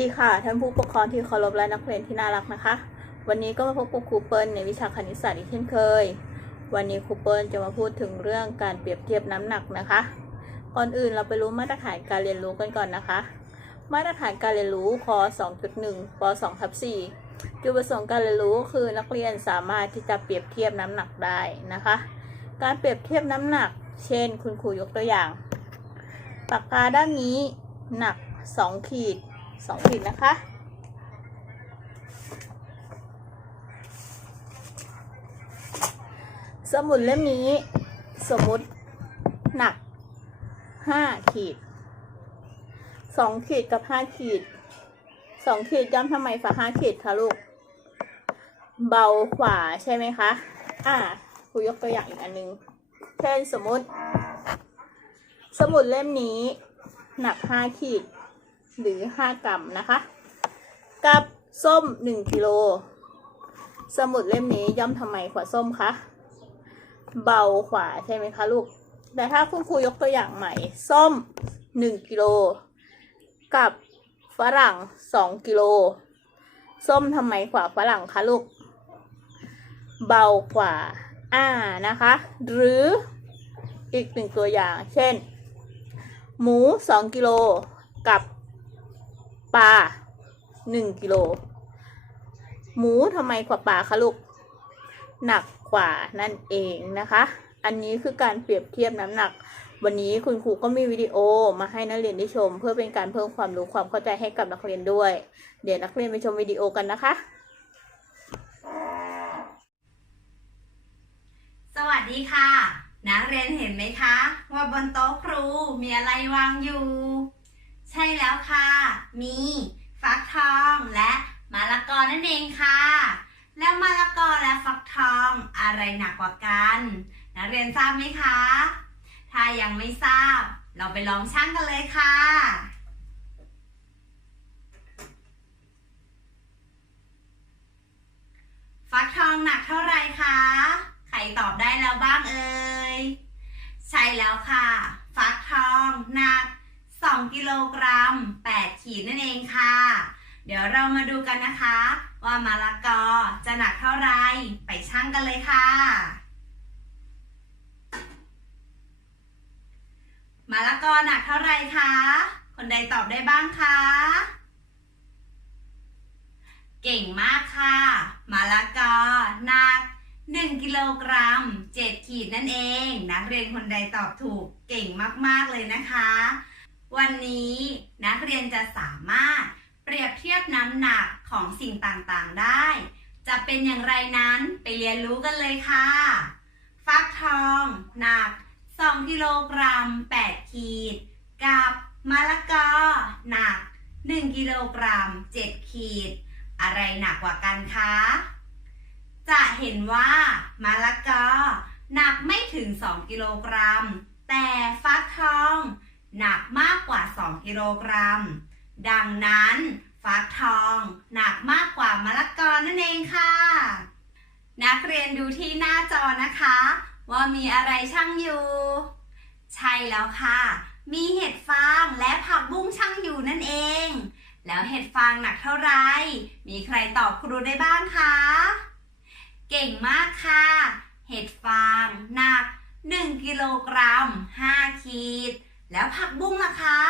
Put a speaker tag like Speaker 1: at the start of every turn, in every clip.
Speaker 1: ดีค่ะ ท่านผู้ปกครองที่เคารพและนักเรียนที่น่ารักนะคะ วันนี้ก็มาพบกับครูเปิลในวิชาคณิตศาสตร์อีกเช่นเคย วันนี้ครูเปิลจะมาพูดถึงเรื่องการเปรียบเทียบน้ำหนักนะคะ ก่อนอื่นเราไปรู้มาตรฐานการเรียนรู้กันก่อนนะคะ มาตรฐานการเรียนรู้ค2.1ป2ทับ4จุดประสงค์การเรียนรู้คือนักเรียนสามารถที่จะเปรียบเทียบน้ำหนักได้นะคะ การเปรียบเทียบน้ำหนัก เช่น คุณครูยกตัวอย่าง ปากกาด้านนี้หนัก 2 ขีด 2ขีดนะคะ สมุดเล่มนี้ สมมติหนัก5ขีด2ขีดกับ5ขีด2ขีดย้ำทำไมฝา5ขีดคะลูก เบากว่าใช่ไหมคะ อ่าครูยกตัวอย่างอีกอันนึง เช่นสมมติ สมุดเล่มนี้ หนัก5ขีด หรือ 5 กรัมนะคะ กับส้ม 1กิโล สมุดเล่มนี้ย่อมทำไมกว่าส้มคะ เบากว่าใช่ไหมคะลูก แต่ถ้าคุณครูยกตัวอย่างใหม่ ส้ม 1กิโล กับฝรั่ง 2กิโล ส้มทำไมกว่าฝรั่งคะลูก เบากว่า อ่านะคะ หรืออีกหนึ่งตัวอย่าง เช่น หมู 2กิโล กับ ปลา1กิโล หมูทำไมกว่าปลาคะลูก หนักกว่านั่นเองนะคะ อันนี้คือการเปรียบเทียบน้ำหนัก วันนี้คุณครูก็มีวิดีโอมาให้นักเรียนได้ชม เพื่อเป็นการเพิ่มความรู้ความเข้าใจให้กับนักเรียนด้วย เดี๋ยวนักเรียนไปชมวิดีโอกันนะคะ
Speaker 2: สวัสดีค่ะ นักเรียนเห็นไหมคะ ว่าบนโต๊ะครูมีอะไรวางอยู่ ใช่แล้วค่ะ มีฟักทองและมะละกอนั่นเองค่ะ แล้วมะละกอและฟักทองอะไรหนักกว่ากันนักเรียนทราบไหมคะ ถ้ายังไม่ทราบ เราไปลองชั่งกันเลยค่ะฟักทองหนักเท่าไรคะ ใครตอบได้แล้วบ้างเอ่ย ใช่แล้วค่ะ ฟักทองหนัก 2 กิโลกรัม 8 ขีดนั่นเองค่ะ เดี๋ยวเรามาดูกันนะคะ ว่ามะละกอจะหนักเท่าไรไปชั่งกันเลยค่ะมะละกอหนักเท่าไรคะ คนใดตอบได้บ้างคะ เก่งมากค่ะมะละกอหนัก1กิโลกรัม7ขีดนั่นเอง นักเรียนคนใดตอบถูกเก่งมาก ๆ เลยนะคะ วันนี้นักเรียนจะสามารถเปรียบเทียบน้ำหนักของสิ่งต่างๆได้ จะเป็นอย่างไรนั้นไปเรียนรู้กันเลยค่ะ ฟักทองหนัก 2 กิโลกรัม 8 ขีด กับมะละกอหนัก 1 กิโลกรัม 7 ขีด อะไรหนักกว่ากันคะ จะเห็นว่ามะละกอหนักไม่ถึง 2 กิโลกรัม แต่ฟักทอง หนักมากกว่า 2 กิโลกรัม ดังนั้นฟักทองหนักมากกว่ามะละกอนั่นเองค่ะ นักเรียนดูที่หน้าจอนะคะ ว่ามีอะไรช่างอยู่ ใช่แล้วค่ะ มีเห็ดฟางและผักบุ้งช่างอยู่นั่นเอง แล้วเห็ดฟางหนักเท่าไหร่ มีใครตอบครูได้บ้างคะ เก่งมากค่ะ เห็ดฟางหนัก 1 กิโลกรัม 5 ขีด แล้วผักบุ้งล่ะคะ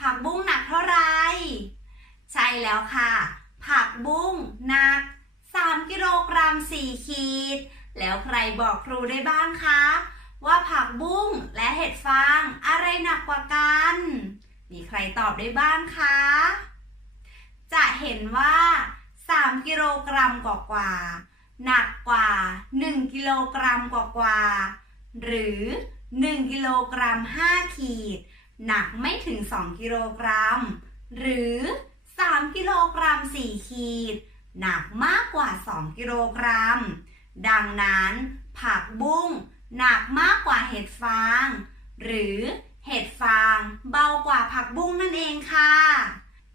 Speaker 2: ผักบุ้งหนักเท่าไหร่ ใช่แล้วค่ะ ผักบุ้งหนัก 3 กิโลกรัม 4 ขีด แล้วใครบอกครูได้บ้างคะ ว่าผักบุ้งและเห็ดฟางอะไรหนักกว่ากัน มีใครตอบได้บ้างคะ จะเห็นว่า 3 กิโลกรัมกว่าๆหนักกว่า 1 กิโลกรัมกว่าๆหรือ 1กิโลกรัม5ขีด หนักไม่ถึง 2 กิโลกรัม หรือ 3 กิโลกรัม 4 ขีด หนักมากกว่า 2 กิโลกรัม ดังนั้น ผักบุ้งหนักมากกว่าเห็ดฟาง หรือเห็ดฟางเบากว่าผักบุ้งนั่นเองค่ะ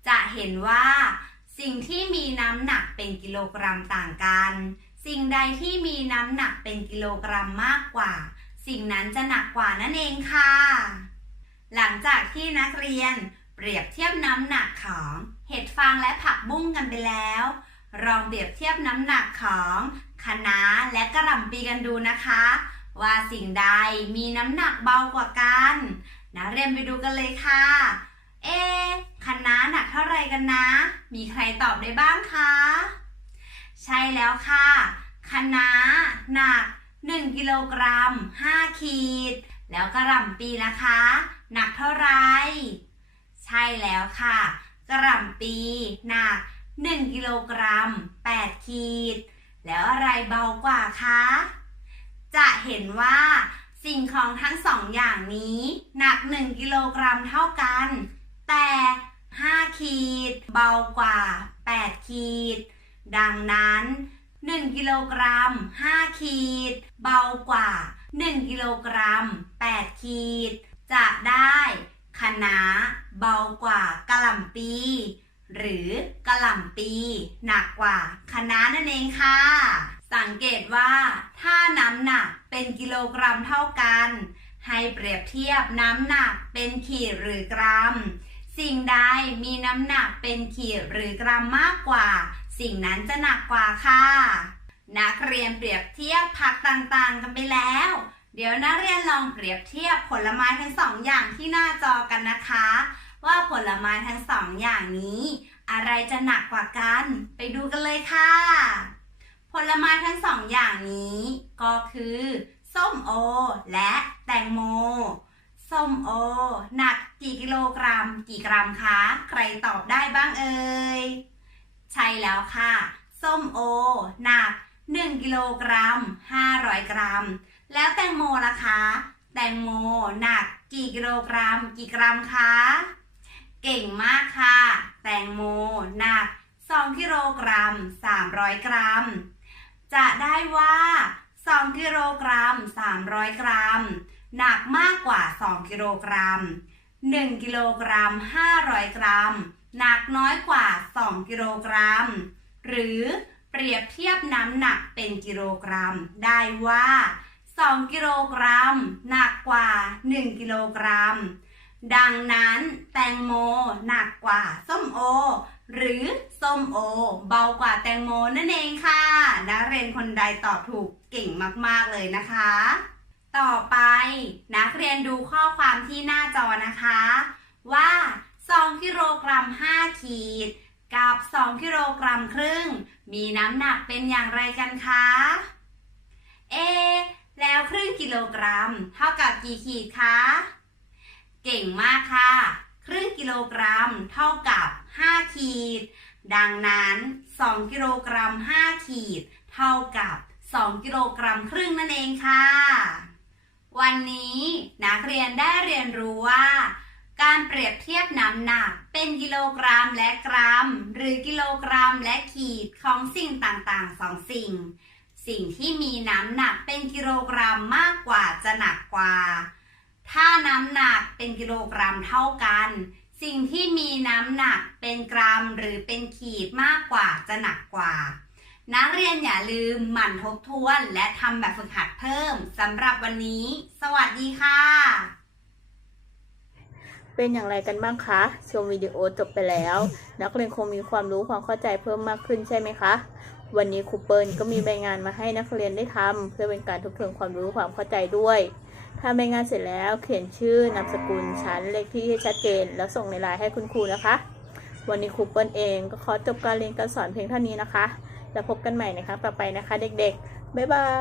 Speaker 2: จะเห็นว่า สิ่งที่มีน้ำหนักเป็นกิโลกรัมต่างกัน สิ่งใดที่มีน้ำหนักเป็นกิโลกรัมมากกว่า สิ่งนั้นจะหนักกว่านั่นเองค่ะ หลังจากที่นักเรียนเปรียบเทียบน้ำหนักของเห็ดฟางและผักบุ้งกันไปแล้วลองเปรียบเทียบน้ำหนักของคะน้าและกระหล่ำปีกันดูนะคะ ว่าสิ่งใดมีน้ำหนักเบากว่ากันนะเรียนไปดูกันเลยค่ะ เอคะน้าหนักเท่าไรกันนะ มีใครตอบได้บ้างคะ ใช่แล้วค่ะคะน้าหนัก 1กิโลกรัม 5 ขีด แล้วกระหล่ำปีนะคะ หนักเท่าไรใช่แล้วค่ะ กระหล่ำปีหนัก 1กิโลกรัม 8 ขีด แล้วอะไรเบากว่าคะ จะเห็นว่าสิ่งของทั้งสองอย่างนี้หนัก 1 กิโลกรัมเท่ากัน แต่ 5 ขีด เบากว่า 8 ขีด ดังนั้น 1กิโลกรัม5ขีด เบากว่า 1กิโลกรัม8ขีด จะได้คะน้าเบากว่ากะหล่ำปี หรือกะหล่ำปี หนักกว่าคะน้านั่นเองค่ะ สังเกตว่าถ้าน้ำหนักเป็นกิโลกรัมเท่ากัน ให้เปรียบเทียบน้ำหนักเป็นขีดหรือกรัม สิ่งใดมีน้ำหนักเป็นขีดหรือกรัมมากกว่า สิ่งนั้นจะหนักกว่าค่ะ นักเรียนเปรียบเทียบผักต่างๆ กันไปแล้ว เดี๋ยวนักเรียนลองเปรียบเทียบผลไม้ทั้งสองอย่างที่หน้าจอกันนะคะ ว่าผลไม้ทั้งสองอย่างนี้ อะไรจะหนักกว่ากัน ไปดูกันเลยค่ะ ผลไม้ทั้งสองอย่างนี้ ก็คือ ส้มโอ และแตงโมส้มโอ หนักกี่กิโลกรัม กี่กรัมคะ ใครตอบได้บ้างเอ่ย ใช่แล้วค่ะ ส้มโอ หนัก 1 กิโลกรัม 500 กรัม แล้วแตงโมล่ะคะ แตงโม หนัก กี่กิโลกรัม กี่กรัมคะ เก่งมากค่ะ แตงโม หนัก 2 กิโลกรัม 300 กรัม จะได้ว่า 2 กิโลกรัม 300 กรัม หนักมากกว่า 2 กิโลกรัม 1 กิโลกรัม 500 กรัม หนักน้อยกว่า 2 กิโลกรัม หรือเปรียบเทียบน้ำหนักเป็นกิโลกรัม ได้ว่า 2 กิโลกรัม หนักกว่า 1 กิโลกรัม ดังนั้นแตงโมหนักกว่าส้มโอ หรือส้มโอ เบากว่าแตงโมนั่นเองค่ะ นักเรียนคนใดตอบถูกเก่งมากๆเลยนะคะ ต่อไปนักเรียนดูข้อความที่หน้าจอนะคะ ว่า 2กิโลกรัม5ขีด กับ 2กิโลกรัมครึ่ง มีน้ำหนักเป็นอย่างไรกันคะ เอ แล้วครึ่งกิโลกรัม เท่ากับกี่ขีดคะ เก่งมากค่ะ ครึ่งกิโลกรัม เท่ากับ 5 ขีด ดังนั้น 2กิโลกรัม 5 ขีด เท่ากับ 2 กิโลกรัมครึ่งนั่นเองค่ะ วันนี้นักเรียนได้เรียนรู้ว่า การเปรียบเทียบน้ำหนัก เป็นกิโลกรัมและกรัม หรือกิโลกรัมและขีดของสิ่งต่างๆสองสิ่ง สิ่งที่มีน้ำหนักเป็นกิโลกรัมมากกว่าจะหนักกว่า ถ้าน้ำหนักเป็นกิโลกรัมเท่ากัน สิ่งที่มีน้ำหนักเป็นกรัมหรือเป็นขีดมากกว่าจะหนักกว่า นักเรียนอย่าลืมหมั่นทบทวนและทำแบบฝึกหัดเพิ่มสำหรับวันนี้ สวัสดีค่ะ
Speaker 1: เป็นอย่างไรกันบ้างคะ ชมวิดีโอจบไปแล้ว นักเรียนคงมีความรู้ความเข้าใจเพิ่มมากขึ้นใช่ไหมคะ วันนี้ครูเปิลก็มีใบงานมาให้นักเรียนได้ทำเพื่อเป็นการทบทวนความรู้ความเข้าใจด้วย ถ้าใบงานเสร็จแล้วเขียนชื่อนามสกุลชั้นเลขที่ให้ชัดเจน แล้วส่งในไลน์ให้คุณครูนะคะ วันนี้ครูเปิลเองก็ขอจบการเรียนการสอนเพียงเท่านี้นะคะ แล้วพบกันใหม่ในครั้งต่อไปนะคะ เด็กๆบ๊ายบาย